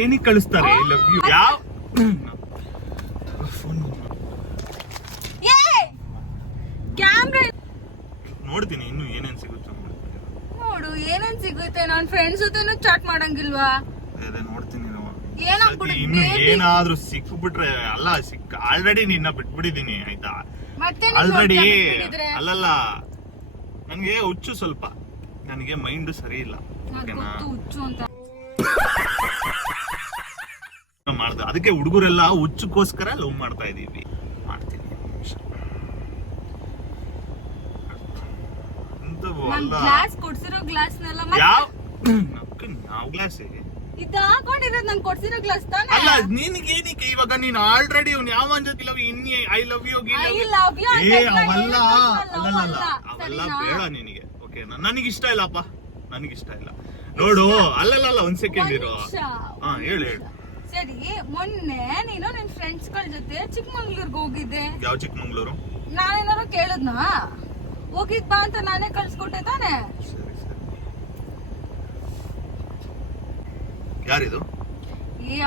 ಏನಿಗೆ ಕಳಿಸ್ತಾರೆ I love you ಯಾವ camera ನೋಡ್ತೀನಿ ಇನ್ನು ಏನೇನ್ ಸಿಗುತ್ತೆ ನೋಡು ಏನೇನ್ ಸಿಗುತ್ತೆ. ನಾನ್ ಫ್ರೆಂಡ್ಸ್ ಜೊತೆನೂ ಚಾಟ್ ಮಾಡಂಗಿಲ್ವಾ? ಅದೇ ನೋಡ್ತೀನಿ ಇನ್ನು ಏನಾದ್ರೂ ಸಿಕ್ಬಿಟ್ರೆ ಅಲ್ಲ ಆಲ್ರೆಡಿ ನಿನ್ನ ಬಿಟ್ಬಿಟ್ಟಿದೀನಿ ಆಯ್ತಾ. ಮತ್ತೆ ಆಲ್ರೆಡಿ ಅಲ್ಲಲ್ಲ ನನ್ಗೆ ಹುಚ್ಚು ಸ್ವಲ್ಪ, ನನಗೆ ಮೈಂಡ್ ಸರಿ ಇಲ್ಲ ಹುಚ್ಚು ಅಂತ ಮಾಡ್ದ. ಅದಕ್ಕೆ ಹುಡುಗರೆಲ್ಲ ಹುಚ್ಚಕ್ಕೋಸ್ಕರ ಲವ್ ಮಾಡ್ತಾ ಇದೀವಿ. ಮಾಡ್ತೀನಿ ಗ್ಲಾಸ್ ಕೊಡ್ಸಿರೋ ಗ್ಲಾಸ್ನೆಲ್ಲ ಯಾವ ಗ್ಲಾಸ್ ಇದು ಹಾಕೊಂಡಿರೋದು ನಾನು ಕೊಡ್ಸಿರೋ ಗ್ಲಾಸ್ ತಾನೆ. ಅಲ್ಲ ನಿನ್ಗೇನಿಕ್ಕೆ ಇವಾಗ ನೀನ್ ಆಲ್ರೆಡಿ ಅವ್ನು ಯಾವ ಜೊತೆ ಲವ್ ಇನ್ನಿ ಐ ಲವ್ ಯು ಅವೆಲ್ಲ ಅವೆಲ್ಲ ಬೇಡ ನಿನಗೆ. ಓಕೆ ನನಗಿಷ್ಟ ಇಲ್ಲಪ್ಪ, ನನಗಿಷ್ಟ ಇಲ್ಲ. ನೋಡು ಅಲ್ಲಲ್ಲ ಒಂದ್ ಸೆಕೆಂಡ್ ಇರೋ. ಹಾ ಹೇಳು ಹೇಳು. ಸರಿ, ಮೊನ್ನೆ ನೀನು ನಿನ್ ಫ್ರೆಂಡ್ಸ್ ಗಳ ಜೊತೆ ಚಿಕ್ಕಮಂಗ್ಳೂರ್ಗೆ ಹೋಗಿದ್ದೆ. ಯಾವ ಚಿಕ್ಕಮಂಗ್ಳೂರು? ನಾನೇನಾರು ಕೇಳಿದ್ನಾ? ಹೋಗಿದ್ ಬಾ ಅಂತ ನಾನೇ ಕಳ್ಸ್ಕೊಟ್ಟೆ ತಾನೆ. ಯಾರಿದು?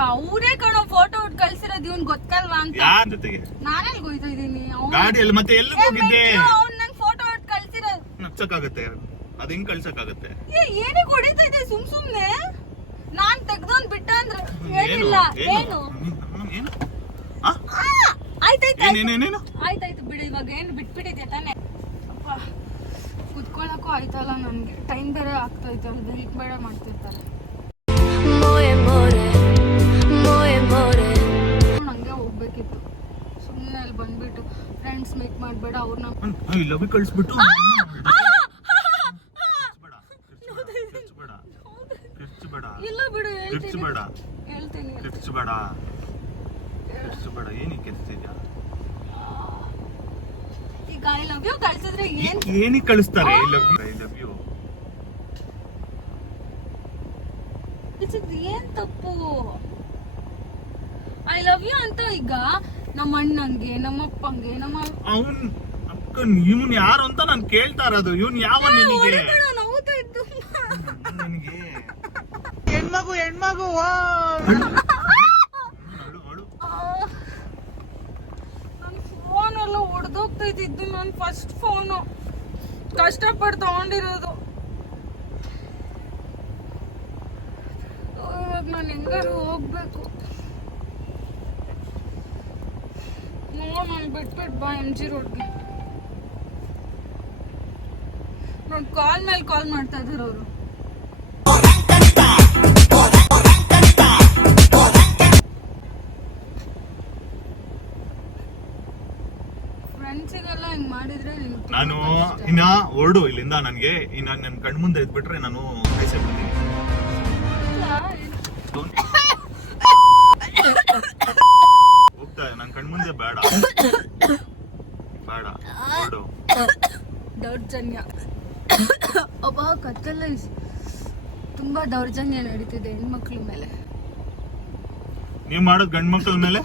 ಅವರೇ ಕಣೋ ಫೋಟೋ ಉಟ್ ಕಳ್ಸಿರೋದು. ಇವ್ನ್ ಗೊತ್ತಲ್ವಾ ಅಂತ. ಯಾರ ಜೊತೆಗೆ? ನಾನೇ ಹೋಯ್ತಾ ಇದೀನಿ ಗಾಡಿಯಲ್ಲಿ. ಮತ್ತೆ ಎಲ್ಲಿ ಹೋಗಿದ್ದೆ? ಅವ್ನ್ ನಂಗ್ ಫೋಟೋ ಉಟ್ ಕಳ್ಸಿರೋದು. ನಚ್ಚಕ್ಕಾಗತ್ತೆ? ಅದ್ ಹೆಂಗ್ ಕಳ್ಸಕ್ಕಾಗತ್ತೆ? ಏನಕ್ಕೆ ಹೊಡಿತಾ ಇದೆ ಸುಮ್ನೆ? ನಾನ್ ತೆಗ್ದೋನ್ ಬಿಟ್ಟ ಅಂದ್ರೆ ಏನಿಲ್ಲ. ಏನು ಆಯ್ತಾಯ್ತು ಬಿಡು. ಇವಾಗ ಏನು ಬಿಟ್ಬಿಟ್ಟಿದ್ಯಾ ತಾನೆ? ಅಪ್ಪ ಕುತ್ಕೊಳಕ್ಕೂ ಆಯ್ತಲ್ಲ ನನ್ಗೆ. ಟೈಮ್ ಬೇರೆ ಆಗ್ತೈತೆ. ವೆಯ್ಟ್ ಬೇಡ ಮಾಡ್ತಿರ್ತಾರೆ. ನಂಗೆ ಹೋಗ್ಬೇಕಿತ್ತು. ಸುಮ್ಮನೆ ಅಲ್ಲಿ ಬಂದ್ಬಿಟ್ಟು ಫ್ರೆಂಡ್ಸ್ ಮೀಟ್ ಮಾಡ್ಬೇಡ ಅವ್ರನ್ನ ಕಳಿಸ್ಬಿಟ್ಟು ಇಲ್ಲ ಬಿಡು, ಹೇಳ್ತೀನಿ. ಏನಕ್ಕೆ ಈಗ ಐ ಲವ್ ಯು ಕಳ್ಸಿದ್ರೆ ಏನಿಗೆ ಕಳಿಸ್ತಾರೆ ಐ ಲವ್ ಯು? ಏನ್ ತಪ್ಪು? ಐ ಲವ್ ಯು ಅಂತ ಈಗ ನಮ್ಮ ಅಣ್ಣಂಗೆ, ನಮ್ಮ ಅಪ್ಪಂಗೆ, ನಮ್ಮ ಇವನ್ ಯಾರು ಅಂತ ನಾನು ಕೇಳ್ತಾ ಇರೋದು. ಇವನ್ ಯಾವ ನಿನಗೆ? ಹೆಣ್ಮಗು ನನ್ ಫೋನ್ ಎಲ್ಲ ಹೊಡೆದೋಗ್ತೈತಿದ್ದು. ನನ್ ಫಸ್ಟ್ ಫೋನು ಕಷ್ಟಪಟ್ಟು ತಗೊಂಡಿರೋದು. ನಾನು ಹೆಂಗಾರು ಹೋಗ್ಬೇಕು. ನಾನು ಬಿಟ್ಬಿಟ್ಟು ಬಾ MG ರೋಡ್ಗೆ. ನೋಡಿ ಕಾಲ್ ಮೇಲೆ ಕಾಲ್ ಮಾಡ್ತಾ ಇದಾರೆ ಅವರು. ಫ್ರೆಂಡ್ಸಿಗೆಲ್ಲ ಹಿಂಗ್ ಮಾಡಿದ್ರೆ ನಾನು ಇನ್ನ ಹೊರಡು ಇಲ್ಲಿಂದ. ನನ್ಗೆ ಇನ್ನ ನನ್ ಕಣ್ ಮುಂದೆ ಇದ್ಬಿಟ್ರೆ ನಾನು ಬಿಡ್ತೀನಿ. ಹೋಗ್ತಾ ನನ್ ಕಣ್ಮುಂದೆ ಬೇಡ ಹೊರಡು. ದೌರ್ಜನ್ಯ ಒಬ್ಬ ಕತ್ತಲ್ಲ ತುಂಬಾ ದೌರ್ಜನ್ಯ ನಡೀತಿದೆ ಹೆಣ್ಮಕ್ಳ ಮೇಲೆ. ನೀವ್ ಮಾಡೋದ್ ಗಂಡ್ ಮಕ್ಳ ಮೇಲೆ?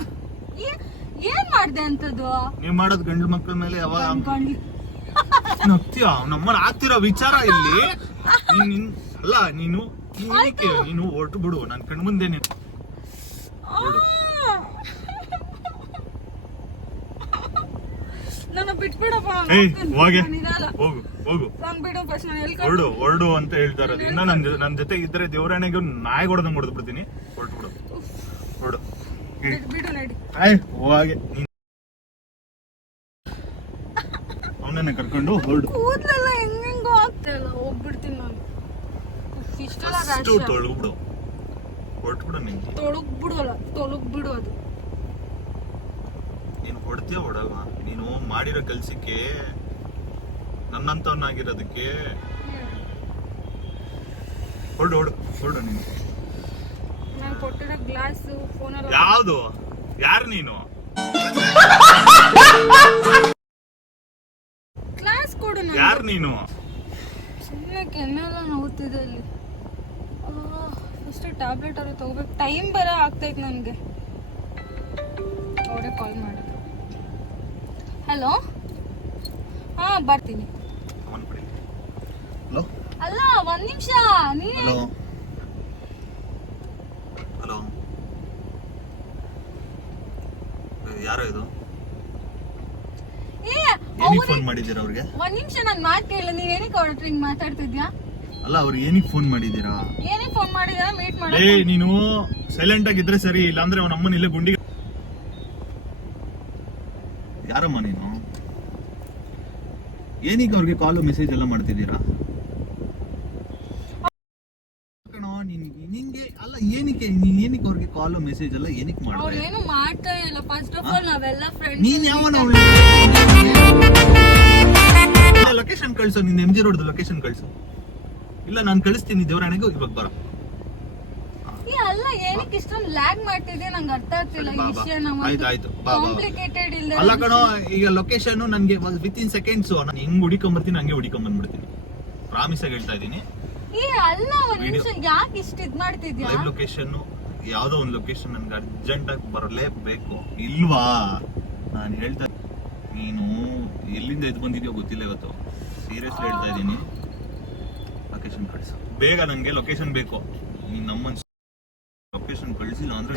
ಏನ್ ಮಾಡ್ದೆ ಅಂತದ್ದು? ನೀವ್ ಮಾಡೋದ್ ಗಂಡು ಮಕ್ಳ ಮೇಲೆ ಯಾವಾಗ ನಮ್ಮನ್ನ ಆಗ್ತಿರೋ ವಿಚಾರ ಇಲ್ಲಿ ಅಲ್ಲ. ನೀನು ಹೊರಟು ಬಿಡು ನನ್ ಕಣ್ಮುಂದೆ. ನನ್ನ ಬಿಟ್ಬಿಡಪ್ಪ. ಹೊರಡು ಅಂತ ಹೇಳ್ತಾ ಇರೋದು. ಇನ್ನ ನನ್ ಜೊತೆ ಇದ್ರೆ ದೇವರಾಣೆಗೆ ನಾಯಿ ಹೊಡೆದಂಗ್ ಹೊಡೆದ್ ಬಿಡ್ತೀನಿ. ಹೊರಡು ಹೋಗೆ. ಅವನನ್ನ ಕರ್ಕೊಂಡು ಹೊರಡು. ಕೂದಲೆಲ್ಲ ಹೆಂಗೋ ಆಗ್ತಿಲ್ಲ. ಹೋಗ್ಬಿಡ್ತೀನಿ ನಾನು. ತೊಳಗ್ಬಿಡು. ಹೊರಟ್ಬಿಡು. ನಿಂಗೆ ತೊಳಗ್ಬಿಡು. ಅದು ನೀನು ಹೊಡ್ತೀಯ ಹೊಡಲ್ವ? ನೀನು ಮಾಡಿರೋ ಕೆಲ್ಸಕ್ಕೆ, ನನ್ನಂತವನಾಗಿರೋದಕ್ಕೆ ಹೊರಡು ನೀನು. ನಾನು ಕೊಟ್ಟಿರೋ ಗ್ಲಾಸ್ ಫೋನ್ ಯಾವುದು? ಯಾರು ನೀನು? ಗ್ಲಾಸ್ ಕೊಡು. ಯಾರು ನೀನು? ಸುಮ್ಮನೆ ಕೆನ್ನೆಲ್ಲ ನೋವ್ತಿದೆ ಅಲ್ಲಿ. ಫಸ್ಟ್ ಟ್ಯಾಬ್ಲೆಟ್ ಅವ್ರು ತಗೋಬೇಕು. ಟೈಮ್ ಬೇರೆ ಆಗ್ತೈತೆ ನನಗೆ. ಅವರೇ ಕಾಲ್ ಮಾಡಿದ್ರು. ಹಲೋ, ಹಾ ಬರ್ತೀನಿ. ಹಲೋ ಅಲ್ಲ ಒಂದ್ ನಿಮಿಷ ನೀ ಹಲೋ ಹಲೋ ಯಾರೋ ಇದು ಏ ಏನಿಗೆ ಫೋನ್ ಮಾಡಿದ್ದೀರಾ ಅವ್ರಿಗೆ? ಒಂದ್ ನಿಮಿಷ ನನ್ ಮಾತ್ ಕೇಳು. ನೀವ್ ಏನಕ್ಕೆ ಅವ್ರ ಹತ್ರ ಹಿಂಗ್ ಮಾತಾಡ್ತಿದ್ಯಾ? ಅಲ್ಲ ಅವ್ರು ಏನಿಗೆ ಫೋನ್ ಮಾಡಿದ್ದೀರಾ? ಏನಕ್ಕೆ ಫೋನ್ ಮಾಡಿದ? ಮೀಟ್ ಮಾಡ. ಏ ನೀನು ಸೈಲೆಂಟ್ ಆಗಿದ್ರೆ ಸರಿ, ಇಲ್ಲ ಅಂದ್ರೆ ಅವನ ಅಮ್ಮನ ಇಲ್ಲೇ ಗುಂಡಿಗೆ. ಯಾರಮ್ಮ ನೀನು? ಏನಕ್ಕೆ ಅವ್ರಿಗೆ ಕಾಲು ಮೆಸೇಜ್ ಎಲ್ಲ ಮಾಡ್ತಿದ್ದೀರಾ? ನಿಂಗೆ ಅಲ್ಲ ಏನಕ್ಕೆ ಏನಕ್ಕೆ ಅವ್ರಿಗೆ ಕಾಲು ಮೆಸೇಜ್ ಎಲ್ಲ ಏನಕ್ಕೆ ಅವ್ರು ಮಾಡ್ತಾರೆ? ಏನು ಮಾಡ್ತಾ ಇಲ್ಲ. ಫಸ್ಟ್ ಆಫ್ ಆಲ್ ನಾವೆಲ್ಲ ಫ್ರೆಂಡ್ಸ್. ನೀನ್ ಯಾವನ ಲೊಕೇಶನ್ ಕಳ್ಸು, ನಿನ್ MG ರೋಡ್ ಲೊಕೇಶನ್ ಕಳ್ಸು. ಇಲ್ಲ ನಾನು ಕಳಿಸ್ತೀನಿ ದೇವರಾಣೆಗೆ, ಇವಾಗ ಬರೋ. ಏ ಅಲ್ಲ ಏನಕ್ಕೆ ಇಷ್ಟೊಂದು ಲ್ಯಾಗ್ ಮಾಡ್ತಿದ್ಯಾ? ನಂಗೆ ಅರ್ಥ ಆಗ್ತಿಲ್ಲ ಈ ವಿಷಯ. ಆಯ್ತು ಕಾಂಪ್ಲಿಕೇಟೆಡ್ ಇಲ್ಲ. ಅಲ್ಲ ಕಣೋ, ಈಗ ಲೊಕೇಶನ್ ನನ್ಗೆ ವಿತಿನ್ ಸೆಕೆಂಡ್ಸ್ ನಾನು ಹಿಂಗ್ ಹುಡಿಕೊಂಬರ್ತೀನಿ, ಹಂಗೆ ಹುಡಿಕೊಂಬಂದ್ಬಿಡ್ತೀನಿ. ಪ್ರಾಮಿಸ್ ಆಗಿ ಹೇಳ್ತಾ ಇದೀನಿ. ಏ ಅಲ್ಲ ಒಂದ್ ನಿಮಿಷ, ಯಾಕೆ ಇಷ್ಟ ಇದ್ ಮಾಡ್ತಿದ್ಯಾ? ಲೈವ್ ಲೊಕೇಶನ್ ಯಾವ್ದೋ ಒಂದು ಲೊಕೇಶನ್ ನನ್ಗೆ ಅರ್ಜೆಂಟ್ ಆಗಿ ಬರಲೇಬೇಕು. ಇಲ್ವಾ ನಾನು ಹೇಳ್ತಾ, ನೀನು ಎಲ್ಲಿಂದ ಎದ್ದು ಬಂದಿದ್ಯೋ ಗೊತ್ತಿಲ್ಲ ಇವತ್ತು. ಸೀರಿಯಸ್ಲಿ ಹೇಳ್ತಾ ಇದೀನಿ, ಲೊಕೇಶನ್ ಕಳಿಸು ಬೇಗ. ನಂಗೆ ಲೊಕೇಶನ್ ಬೇಕು. ನೀನ್ ನಮ್ಮನ್ ಲೊಕೇಶನ್ ಕಳಿಸಿಲ್ಲ ಅಂದ್ರೆ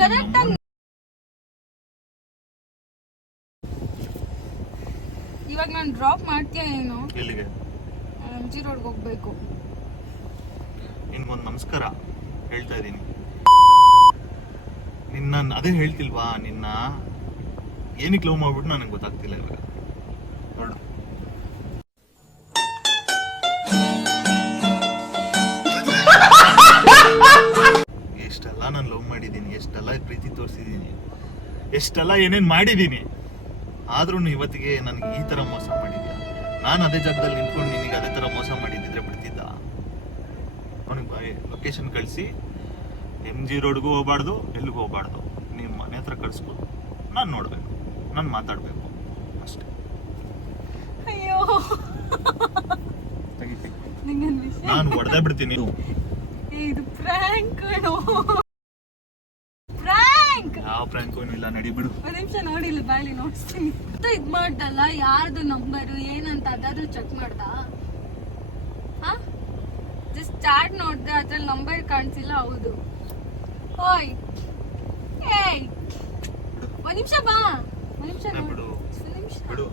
ಇವಾಗ ನಾನು ಡ್ರಾಪ್ ಮಾಡ್ತೀಯಾ ಏನು? ಎಲ್ಲಿಗೆ? MG ರೋಡ್ಗೆ ಹೋಗ್ಬೇಕು. ನಿನ್ಗೊಂದು ನಮಸ್ಕಾರ ಹೇಳ್ತಾ ಇದೀನಿ. ನಿನ್ನ ಅದೇ ಹೇಳ್ತಿಲ್ವಾ, ನಿನ್ನ ಏನಕ್ಕೆ ಲವ್ ಮಾಡ್ಬಿಟ್ಟು ನನಗೆ ಗೊತ್ತಾಗ್ತಿಲ್ಲ ಇವಾಗ. ನೋಡು, ಎಷ್ಟೆಲ್ಲ ನಾನು ಲವ್ ಮಾಡಿದ್ದೀನಿ, ಎಷ್ಟೆಲ್ಲ ಪ್ರೀತಿ ತೋರಿಸಿದ್ದೀನಿ, ಎಷ್ಟೆಲ್ಲ ಏನೇನ್ ಮಾಡಿದ್ದೀನಿ, ಆದ್ರೂ ಇವತ್ತಿಗೆ ನನಗೆ ಈ ತರ ಮೋಸ ಮಾಡಿದ್ಯಾ? ನಾನು ಅದೇ ಜಾಗದಲ್ಲಿ ನಿಂತ್ಕೊಂಡು ನಿನಗೆ ಅದೇ ತರ ಮೋಸ ಮಾಡಿದ್ರೆ ಬಿಡ್ತಿದ್ದ? ಅವನಿಗೆ ಲೊಕೇಶನ್ ಕಳಿಸಿ MG ರೋಡ್ಗೂ ಹೋಗ್ಬಾರ್ದು, ಎಲ್ಲಿಗೂ ಹೋಗ್ಬಾರ್ದು, ನಿಮ್ಮ ಮನೆ ಹತ್ರ ಕಳಿಸ್ಬೋದು. ನಾನು ನೋಡ್ಬೇಕು, ನಾನು ಮಾತಾಡ್ಬೇಕು ಅಷ್ಟೇ. ಅಯ್ಯೋ ನಾನು ಹೊಡೆದೇ ಬಿಡ್ತೀನಿ. ಇದು ಪ್ರಾಂಕ್ ಕಣೋ, ಪ್ರಾಂಕ್. ಯಾವ ಪ್ರಾಂಕ್ ಇಲ್ಲ, ನಡಿ ಬಿಡು. ಒಂದ್ ನಿಮಿಷ ನೋಡಿಲ್ಲ, ಬಾಯಲ್ಲಿ ನೋಡ್ತೀನಿ. ಇದ್ ಮಾಡ್ದಲ್ಲ, ಯಾರ್ದು ನಂಬರು ಏನಂತ ಅದಾದ್ರೂ ಚೆಕ್ ಮಾಡ್ದ? ಜಸ್ಟ್ ಚಾಟ್ ನೋಡ್ದೆ, ಅದ್ರಲ್ಲಿ ನಂಬರ್ ಕಾಣಿಸಿಲ್ಲ. ಹೌದು. ಓಯ್ ಏಯ್ ಒಂದ್ ನಿಮಿಷ ಬಾ, ಒಂದ್ ನಿಮಿಷ ಬಿಡು ಒಂದ್ ನಿಮಿಷ ಬಿಡು.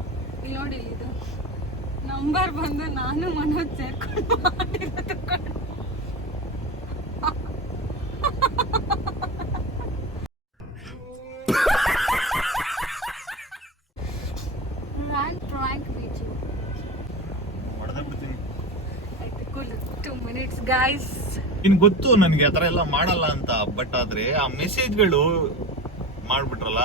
ಇಲ್ಲಿ ನೋಡಿ, ಇದು ನಂಬರ್ ಬಂದು ನಾನು ಮನೋಜ್ ಸೇರ್ಕೊಂಡು ಮಾಡಿರೋದು ಕಣೋ. Prank video. ಹೊಡೆದೇ ಬಿಡ್ತೀನಿ. 2 minutes guys. ಇನ್ ಗೊತ್ತು ನನ್ಗೆ ಆತರ ಎಲ್ಲ ಮಾಡಲ್ಲ ಅಂತ, ಬಟ್ ಆದ್ರೆ ಆ ಮೆಸೇಜ್ಗಳು ಮಾಡ್ಬಿಟ್ರಲ್ಲ,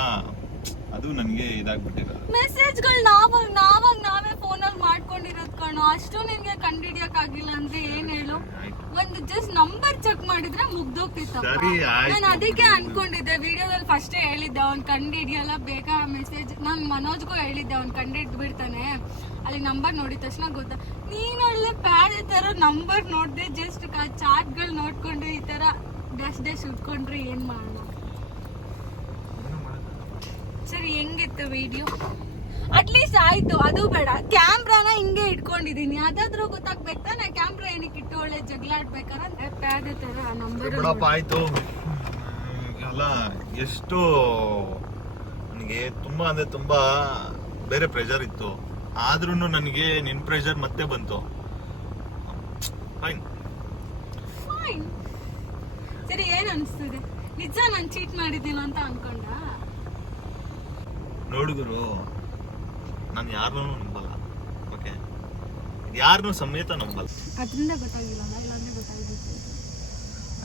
ಅದು ನನ್ಗೆ ಇದಾಗ್ಬಿಟ್ಟಿರೋದು. ಮೆಸೇಜ್ಗಳು ನಾವೇ ಫೋನಲ್ಲಿ ಮಾಡ್ಕೊಂಡಿರೋದ್ ಕಣೋ. ಅಷ್ಟು ನಿನ್ಗೆ ಕಂಡಿಡಿಯಕ್ ಆಗಿಲ್ಲ ಅಂದ್ರೆ ಏನ್ ಹೇಳು? ಒಂದು ಜಸ್ಟ್ ನಂಬರ್ ಚೆಕ್ ಮಾಡಿದ್ರೆ ಮುಗ್ದೋಗ್ತಿತ್ತಪ್ಪ. ಸರಿ, ಆಯ್ತು. ನಾನು ಅದಕ್ಕೆ ಅನ್ಕೊಂಡಿದ್ದೆ, ವಿಡಿಯೋದಲ್ಲಿ ಫಸ್ಟೇ ಹೇಳಿದ್ದೆ ಅವ್ನ್ ಕಂಡಿಡಿಯಲ್ಲ ಬೇಗ ಮೆಸೇಜ್. ನಾನು ಮನೋಜ್ಗೂ ಹೇಳಿದ್ದೆ, ಅವ್ನ್ ಕಂಡಿಡ್ ಬಿಡ್ತಾನೆ. ಅಲ್ಲಿ ನಂಬರ್ ನೋಡಿದ ತಕ್ಷಣ ಗೊತ್ತಾ. ನೀನ್ ಒಳ್ಳೆ ಪ್ಯಾಡ್ ತರ ನಂಬರ್ ನೋಡ್ದೆ, ಜಸ್ಟ್ ಚಾರ್ಟ್ಗಳು ನೋಡ್ಕೊಂಡು ಈ ತರ ಡಸ್ಟ್ ಉಟ್ಕೊಂಡ್ರೆ ಏನ್ ಮಾಡೋಣ? ಸರಿ, ಹೆಂಗಿತ್ತು ವಿಡಿಯೋ? ಅಟ್ಲೀಸ್ಟ್ ಆಯ್ತು, ಅದು ಬೇಡ. ಕ್ಯಾಮ್ರಾನ ಹಿಂಗೆ ಇಟ್ಕೊಂಡಿದೀನಿ, ಅದಾದ್ರೂ ಗೊತ್ತಾಗ್ಬೇಕು ತಾನೆ. ಕ್ಯಾಮ್ರಾ ಏನಕ್ಕೆ ಇಟ್ಟು ಒಳ್ಳೆ ಜಗಳಾಡ್ಬೇಕಾರ? ಪ್ಯಾಡ್ ತರ ನಂಬರ್ ಬಿಡಪ್ಪ, ಆಯ್ತು. ಅಲ್ಲ, ಎಷ್ಟು ನನಗೆ ತುಂಬಾ ಅಂದ್ರೆ ತುಂಬಾ ಬೇರೆ ಪ್ರೆಷರ್ ಇತ್ತು, ಆದ್ರೂ ನನಗೆ ನಿನ್ ಪ್ರೆಷರ್ ಮತ್ತೆ ಬಂತು. ಫೈನ್. ಸರಿ, ಏನ್ ಅನ್ಸ್ತದೆ? ನಿಜ ನಾನು ಚೀಟ್ ಮಾಡಿದ್ದೀನ ಅಂತ ಅನ್ಕೊಂಡ? ನೋಡುಗರು, ನಾನು ಯಾರನ್ನೂ ನಂಬಲ್ಲ. ಓಕೆ, ಯಾರನ್ನೂ ಸಮೇತ ನಂಬಲ್ಲ. ಅದರಿಂದ ಗೊತ್ತಾಗಿಲ್ಲ, ಇಲ್ಲಾಂದ್ರೆ ಗೊತ್ತಾಗಿತ್ತು.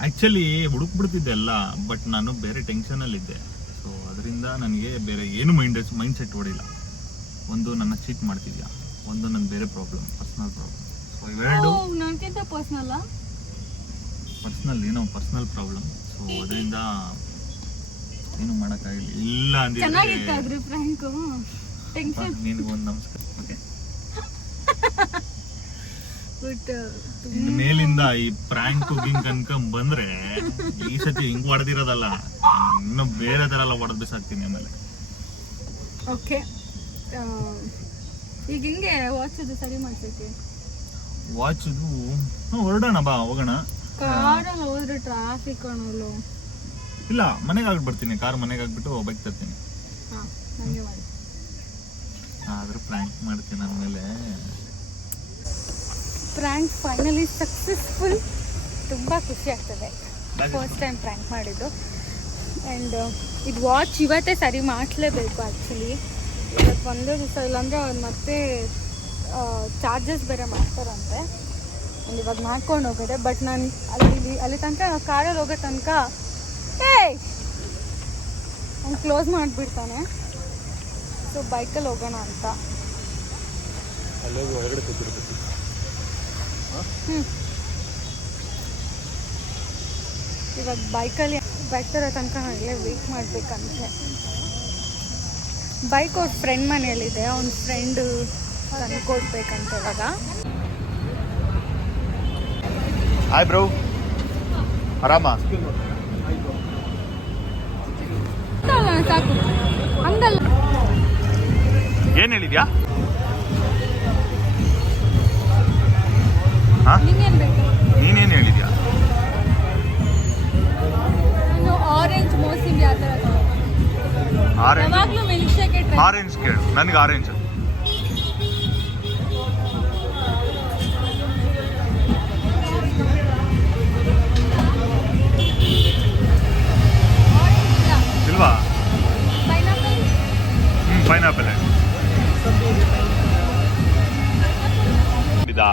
ಆಕ್ಚುಲಿ ಹುಡುಕ್ಬಿಡ್ತಿದ್ದೆ ಎಲ್ಲ, ಬಟ್ ನಾನು ಬೇರೆ ಟೆನ್ಷನ್ ಅಲ್ಲಿ ಇದ್ದೆ. ಸೊ ಅದರಿಂದ ನನಗೆ ಬೇರೆ ಏನು ಮೈಂಡ್ ಸೆಟ್ ಹೊಡಿಲ್ಲ. ಒಂದು ನನ್ನ ಚೀಟ್ ಮಾಡ್ತಿದ್ಯಾ, ಒಂದು ನನ್ನ ಬೇರೆ ಪ್ರಾಬ್ಲಮ್, ಪರ್ಸನಲ್ ಪ್ರಾಬ್ಲಮ್. ಸೊ ಇವೆರಡು ನನಗಿಂತ ಪರ್ಸನಲ್ ಏನೋ ಪರ್ಸನಲ್ ಪ್ರಾಬ್ಲಮ್. ಸೊ ಅದರಿಂದ ಏನು ಮಾಡೋಕ್ಕಾಗಿಲ್ಲ. ಇಲ್ಲ ಅಂದ್ರೆ ಚೆನ್ನಾಗಿತ್ತು ಫ್ರಾಂಕ್. ಟೆನ್ಷನ್. ನಿನಗೊಂದು ನಮಸ್ಕಾರ. ಓಕೆ, ಬಟ್ ಮೇಲಿಂದ ಈ ಪ್ರಾಂಕ್ ಗಿಂಕ್ ಅನ್ಕೊಂಡ್ ಬಂದ್ರೆ ಈ ಸತಿ ಹಿಂಗ್ ಹೊಡೆದಿರೋದಲ್ಲ, ಇನ್ನು ಬೇರೆ ತರ ಎಲ್ಲ ಹೊಡೆದ್ ಬಿಸಾಕ್ತೀನಿ ಆಮೇಲೆ. ಓಕೆ, ಈಗ ಹಿಂಗೆ ವಾಚ್ ಸರಿ ಮಾಡ್ಸಕ್ಕೆ ವಾಚ್ ಇದು ಹೊರಡೋಣ ಬಾ ಹೋಗೋಣ. ಕಾರಲ್ಲಿ ಹೋದ್ರೆ ಟ್ರಾಫಿಕ್ ಅನ್ನೋಲು. ಇಲ್ಲ ಮನೆಗೆ ಆಗ್ಬಿಟ್ಟು ಬರ್ತೀನಿ, ಕಾರ್ ಮನೆಗೆ ಆಗ್ಬಿಟ್ಟು ಬೈಕ್ ತರ್ತೀನಿ. ಹಾಂ ಹಂಗೆ ಮಾಡಿ. ಆದ್ರೂ ಪ್ರ್ಯಾಂಕ್ ಮಾಡ್ತೀನಿ ನನ್ನ ಮೇಲೆ. Prank finally successful. ತುಂಬ ಖುಷಿ ಆಗ್ತದೆ ಫಸ್ಟ್ ಟೈಮ್ ಪ್ರ್ಯಾಂಕ್ ಮಾಡಿದ್ದು. ಆ್ಯಂಡ್ ಇದು ವಾಚ್ ಇವತ್ತೇ ಸರಿ ಮಾಡಿಸ್ಲೇಬೇಕು ಆ್ಯಕ್ಚುಲಿ. ಇವತ್ತು ಒಂದೇ ದಿವಸ, ಇಲ್ಲಾಂದರೆ ಅವ್ರು ಮತ್ತೆ ಚಾರ್ಜಸ್ ಬೇರೆ ಮಾಡ್ತಾರಂತೆ. ಒಂದು ಇವಾಗ ಮಾಡ್ಕೊಂಡು ಹೋಗೋದೆ. ಬಟ್ ನಾನು ಅಲ್ಲಿ ತನಕ ಕಾರಲ್ಲಿ ಹೋಗೋ ತನಕ ಅವ್ನು ಕ್ಲೋಸ್ ಮಾಡಿಬಿಡ್ತಾನೆ. ಸೊ ಬೈಕಲ್ಲಿ ಹೋಗೋಣ ಅಂತ. ಇವಾಗ ಬೈಕಲ್ಲಿ ಬರ್ತಿರೋ ತನಕ ಹಾಗೆ ವೆಯ್ಟ್ ಮಾಡಬೇಕಂತೆ. ಬೈಕ್ ಅವ್ರ ಫ್ರೆಂಡ್ ಮನೆಯಲ್ಲಿದೆ, ಅವ್ನ ಫ್ರೆಂಡು ತಂದು ಕೊಡ್ಬೇಕಂತ ಇವಾಗ. ಹಾಯ್ ಬ್ರೋ, ಆರಾಮ? ಸಾಕು ಹಂಗಲ್ಲ. ಏನ್ ಹೇಳಿದ್ಯಾ? ನಿಂಗೇನು ಬೇಕು? ನೀನೇನು ಹೇಳಿದ್ಯಾ? ನಾನು ಆರೆಂಜ್ ಮೋಸಂಬಿ ಆ ಥರ ಯಾವಾಗಲೂ ಮಿಲ್ಕ್ ಶೇಕ್. ಆರೆಂಜ್ ಕೇಳು, ನನಗೆ ಆರೆಂಜ್. ಇಲ್ವಾ? ಪೈನಾಪಲ್ ಇದಾ?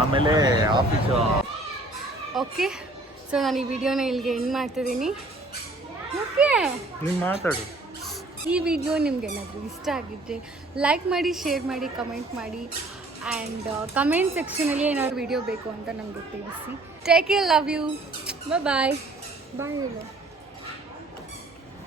ಆಮೇಲೆ ಆಫೀಸು. ಓಕೆ, ಸೊ ನಾನು ಈ ವಿಡಿಯೋನ ಇಲ್ಲಿಗೆ ಎಂಡ್ ಮಾಡ್ತಿದ್ದೀನಿ. ಓಕೆ, ನೀನು ಮಾತಾಡು. ಈ ವಿಡಿಯೋ ನಿಮ್ಗೆ ಏನಾದರೂ ಇಷ್ಟ ಆಗಿದ್ದರೆ ಲೈಕ್ ಮಾಡಿ, ಶೇರ್ ಮಾಡಿ, ಕಮೆಂಟ್ ಮಾಡಿ. ಆ್ಯಂಡ್ ಕಮೆಂಟ್ ಸೆಕ್ಷನಲ್ಲಿ ಏನಾದ್ರು ವಿಡಿಯೋ ಬೇಕು ಅಂತ ನಮಗೆ ತಿಳಿಸಿ. Take care, love you, bye bye.